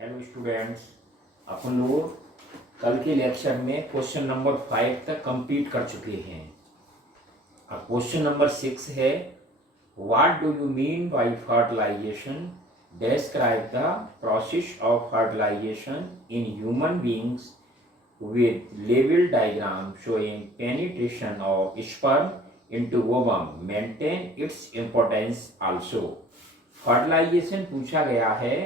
Hello students, अपन लोग कल के लेक्चर में क्वेश्चन नंबर 5 तक कंप्लीट कर चुके हैं। अब क्वेश्चन नंबर 6 है, what do you mean by fertilisation? Describe the process of fertilisation in human beings with label diagram showing penetration of sperm into ovum. Maintain its importance also. Fertilisation पूछा गया है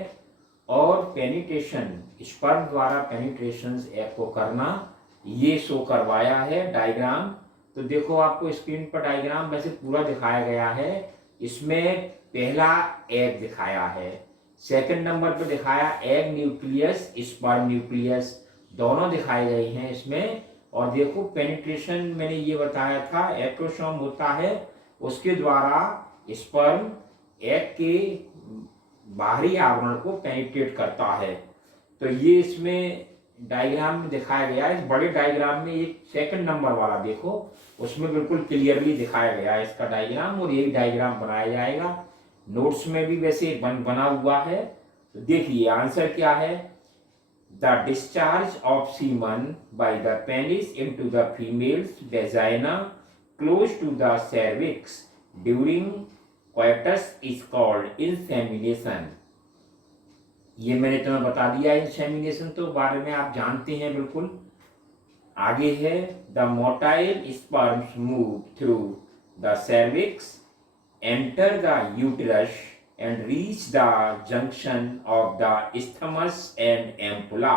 और penetration, sperm द्वारा penetration egg को करना, ये show करवाया है डायग्राम। तो देखो, आपको स्क्रीन पर डायग्राम वैसे पूरा दिखाया गया है। इसमें पहला एग दिखाया है, सेकंड नंबर पर दिखाया एग न्यूक्लियस, स्पर्म न्यूक्लियस, दोनों दिखाए गए हैं इसमें। और देखो, पेनिट्रेशन मैंने ये बताया था, एक्रोसोम होता है, उसके द्वारा स्पर्म एग के बाहरी आवरण को पेनिट्रेट करता है। तो ये इसमें डायग्राम में दिखाया गया है। इस बड़े डायग्राम में एक सेकंड नंबर वाला देखो, उसमें बिल्कुल क्लियरली दिखाया गया है इसका डायग्राम, और यही डायग्राम बनाया जाएगा। नोट्स में भी वैसे बना हुआ है। तो देखिए आंसर क्या है। The discharge of semen by the penis into the female's vagina close to the cervix during coitus is called insemination. ये मैंने तुम्हें बता दिया। इंसेमिनेशन तो बारे में आप जानते हैं बिल्कुल। आगे है, the motile sperms move through the cervix, enter the uterus and reach the junction of the isthmus and ampulla,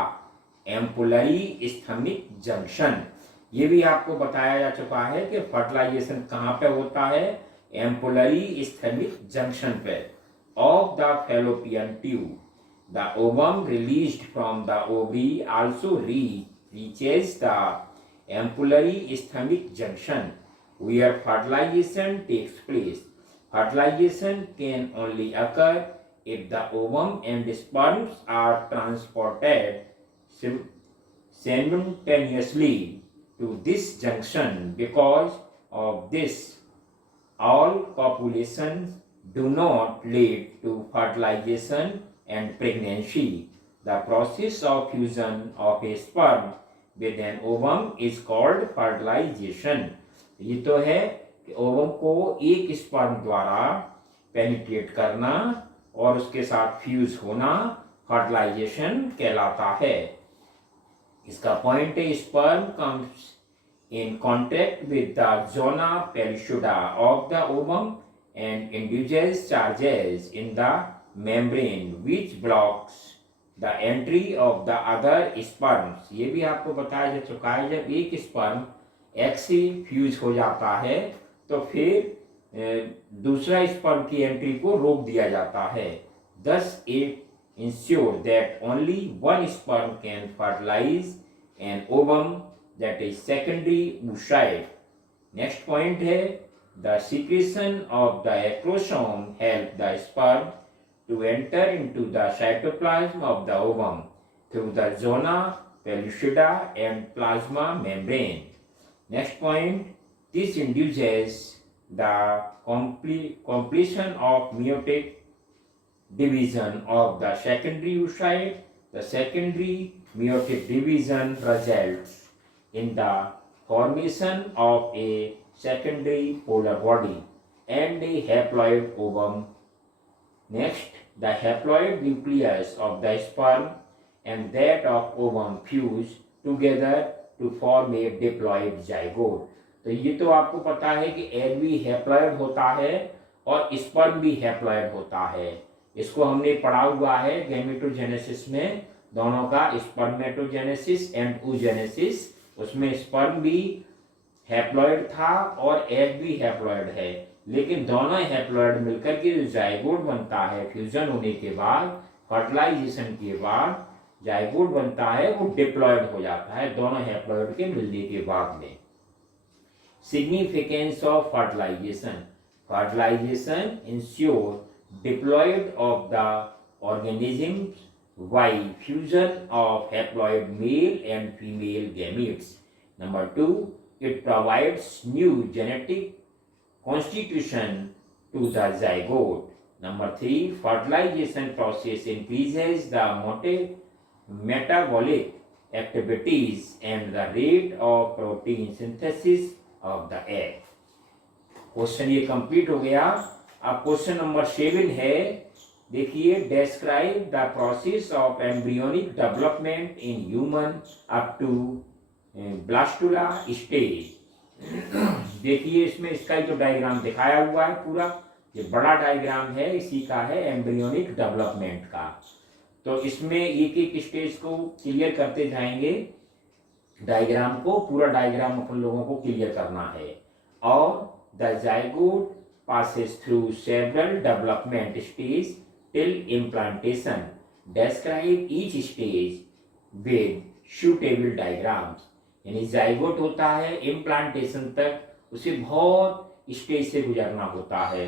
ampullary isthmic junction. ये भी आपको बताया जा चुका है कि फर्टिलाइजेशन कहाँ पे होता है, एम्पुलरी इस्थमिक जंक्शन पे of the fallopian tube. The ovum released from the ovary also reaches the ampullary isthmic junction where fertilization takes place. Fertilization can only occur if the ovum and sperms are transported simultaneously to this junction. Because of this, all copulations do not lead to fertilization and pregnancy. The process of fusion of a sperm with an ovum is called fertilization. ये तो है कि ovum को एक sperm द्वारा penetrate करना और उसके साथ फ्यूज होना फर्टिलाइजेशन कहलाता है। इसका पॉइंट है, sperm comes in contact with the zona pellucida of the ovum and induces charges in the membrane which blocks the entry of the other sperms. ये भी आपको बताया जा चुका है, जब एक स्पर्म एग से फ्यूज हो जाता है तो फिर दूसरा स्पर्म की एंट्री को रोक दिया जाता है. Thus it ensures that only one sperm can fertilize an ovum, that is secondary oocyte. Next point है, the secretion of the acrosome help the sperm to enter into the cytoplasm of the ovum through the zona pellucida and plasma membrane. Next point, this induces the completion of meiotic division of the secondary oocyte. The secondary meiotic division results in the formation of a secondary polar body and a haploid ovum. Next, the haploid nucleus of the sperm and that of ovum fuse together to form a diploid zygote. तो ये तो आपको पता है कि egg भी haploid होता है और स्पर्म भी हैप्लॉइड होता है। इसको हमने पढ़ा हुआ है गैमेटोजेनेसिस में, दोनों का, स्पर्मेटोजेनेसिस एंड oogenesis. उसमें स्पर्म भी हैप्लॉइड था और एग भी हैप्लॉइड है, लेकिन दोनों हैप्लॉइड मिलकर के जो जाइगोट बनता है फ्यूजन होने के बाद, फर्टिलाइजेशन के बाद जाइगोट बनता है, वो डिप्लॉइड हो जाता है दोनों हैप्लॉइड के मिलने के बाद में. Significance of fertilization. Fertilization ensures diploid of the organisms by fusion of haploid male and female gametes. Number 2, it provides new genetic constitution to the zygote. Number 3, fertilization process increases the metabolic activities and the rate of protein synthesis of the egg. Question ये complete हो गया। अब question number 7 है, देखिए, describe the process of embryonic development in human up to blastula stage. देखिए, इसमें इसका जो डायग्राम दिखाया हुआ है पूरा, ये बड़ा डायग्राम है, इसी का है एम्ब्रियोनिक डेवलपमेंट का। तो इसमें एक एक स्टेज को क्लियर करते जाएंगे, डायग्राम को, पूरा डायग्राम अपन लोगों को क्लियर करना है। और the zygote passes through several development stages till implantation. Describe each stage with suitable diagrams. यानी जाइगोट होता है, इम्प्लांटेशन तक उसे बहुत स्टेज से गुजरना होता है,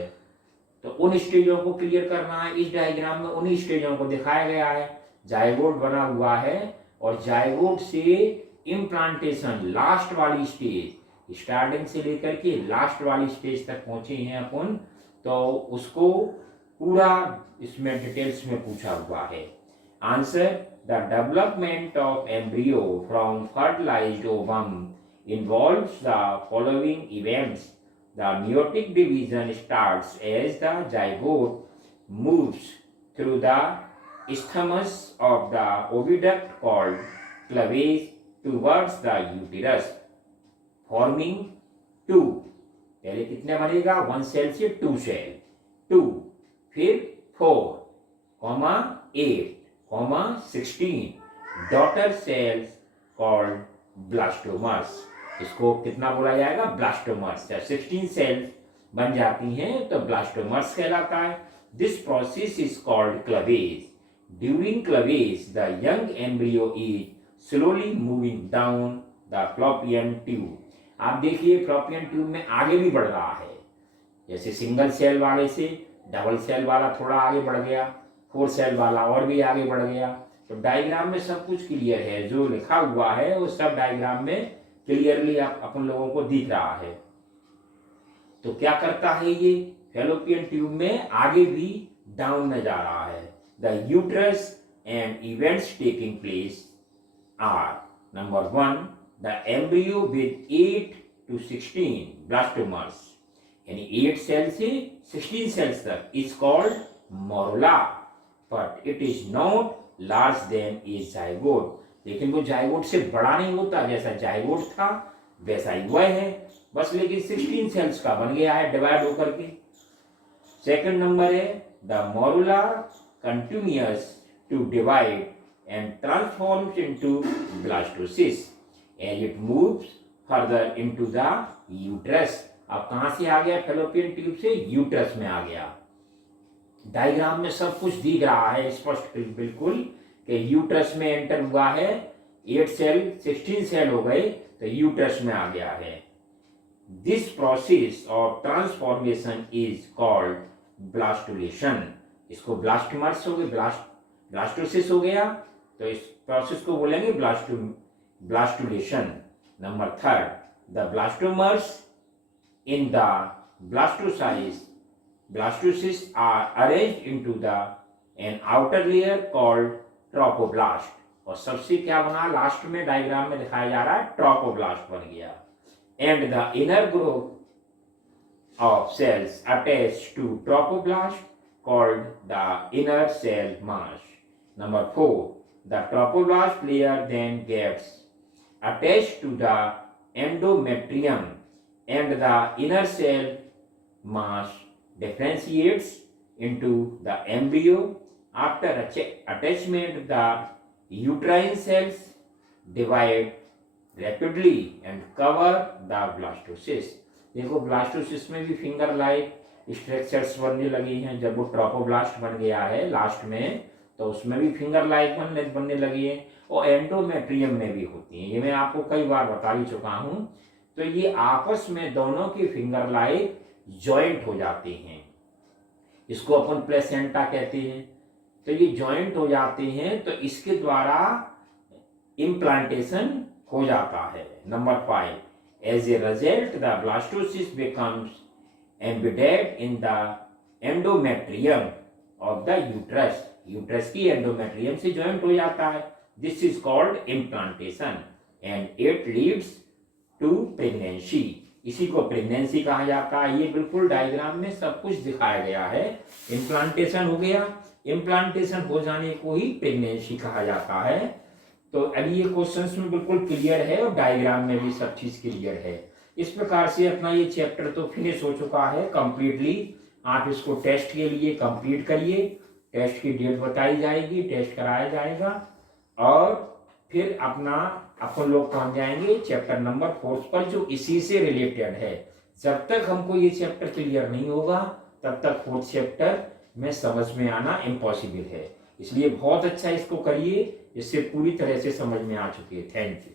तो उन स्टेजों को क्लियर करना है। इस डायग्राम में उन्हीं स्टेजों को दिखाया गया है। जाइगोट बना हुआ है और जाइगोट से इम्प्लांटेशन, लास्ट वाली स्टेज, स्टार्टिंग से लेकर के लास्ट वाली स्टेज तक पहुंचे हैं अपन, तो उसको पूरा इसमें डिटेल्स में पूछा हुआ है। Answer, the development of embryo from fertilised ovum involves the following events. The meiotic division starts as the zygote moves through the isthmus of the oviduct called clavage towards the uterus, forming 2। पहले कितने बनेगा, 1 cell से 2 cell, 2, फिर 4, 8, 16 daughter cells called blastomeres. इसको कितना बोला जाएगा, blastomeres. जब 16 सेल्स बन जाती हैं तो ब्लास्टोमर्स कहलाता है। This process is called cleavage. During cleavage the young embryo is slowly moving down the fallopian tube. आप देखिए, फ्लोपियन ट्यूब में आगे भी बढ़ रहा है, जैसे सिंगल सेल वाले से डबल सेल वाला थोड़ा आगे बढ़ गया, 4 सेल वाला और भी आगे बढ़ गया। तो डायग्राम में सब कुछ क्लियर है, जो लिखा हुआ है वो सब डायग्राम में क्लियरली अपन लोगों को दिख रहा है। तो क्या करता है ये, फैलोपियन ट्यूब में आगे भी डाउन में जा रहा है। The uterus and events taking place are, number 1, the embryo with 8 to 16 blastomers, यानी 8 सेल से 16 सेल्स तक, is called morula, but it is not large than a zygote। लेकिन वो जाइगोट से बड़ा नहीं होता, जैसा जाइगोट था वैसा ही वह है, बस लेकिन 16 सेल्स का बन गया है डिवाइड होकर के। सेकंड नंबर है, the morula continuous to divide and transforms into blastocyst as it moves further into the uterus। अब कहां से आ गया, फैलोपियन ट्यूब से यूट्रस में आ गया। डायग्राम में सब कुछ दिख रहा है स्पष्ट बिल्कुल कि यूट्रस में एंटर हुआ है, 8 सेल 16 सेल हो गए तो यूट्रस में आ गया है। This process of transformation is called blastulation. इसको ब्लास्टमर्स हो गए, ब्लास्टोसिस हो गया, तो इस प्रोसेस को बोलेंगे blastulation. Number 3, the blastomeres in the blastocysts are arranged into an outer layer called trophoblast। और सबसे क्या बना, लास्ट में डायग्राम में दिखाया जा रहा है, ट्रोपोब्लास्ट बन गया। And the inner group of cells attach to trophoblast called the inner cell mass। Number 4, the trophoblast layer then gets attached to the endometrium and the inner cell mass differentiates into the embryo। After attachment, the uterine cells divide rapidly and cover the blastocyst। देखो, blastocyst में भी finger like structures बनने लगे हैं। जब वो trophoblast बन गया है लास्ट में, तो उसमें भी फिंगर लाइक बनने लगी है, और एंडोमेट्रियम में भी होती हैं। ये मैं आपको कई बार बता ही चुका हूं। तो ये आपस में दोनों के फिंगर लाइक जॉइंट हो जाते हैं, इसको अपन प्लेसेंटा कहते हैं। तो ये जॉइंट हो जाते हैं, तो इसके द्वारा इम्प्लांटेशन हो जाता है। Number 5, as a result the blastocyst becomes embedded in the endometrium of the uterus, uterus की एंडोमेट्रियम से ज्वाइंट हो जाता है। This is called implantation and it leads to pregnancy. इसी को प्रेगनेंसी कहा जाता है। ये बिल्कुल डायग्राम में सब कुछ दिखाया गया है। इम्प्लांटेशन हो गया, इम्प्लांटेशन हो जाने को ही प्रेगनेंसी कहा जाता है। तो अभी ये क्वेश्चंस में बिल्कुल क्लियर है और डायग्राम में भी सब चीज क्लियर है। इस प्रकार से अपना ये चैप्टर तो फिनिश हो चुका है कंप्लीटली। आप इसको टेस्ट के लिए कंप्लीट करिए, टेस्ट की डेट बताई जाएगी, टेस्ट कराया जाएगा और फिर अपना अपन लोग पहुंच जाएंगे चैप्टर नंबर 4 पर जो इसी से रिलेटेड है। जब तक हमको ये चैप्टर क्लियर नहीं होगा तब तक 4th चैप्टर में समझ में आना इम्पॉसिबल है। इसलिए बहुत अच्छा इसको करिए, इससे पूरी तरह से समझ में आ चुकी है। Thank you.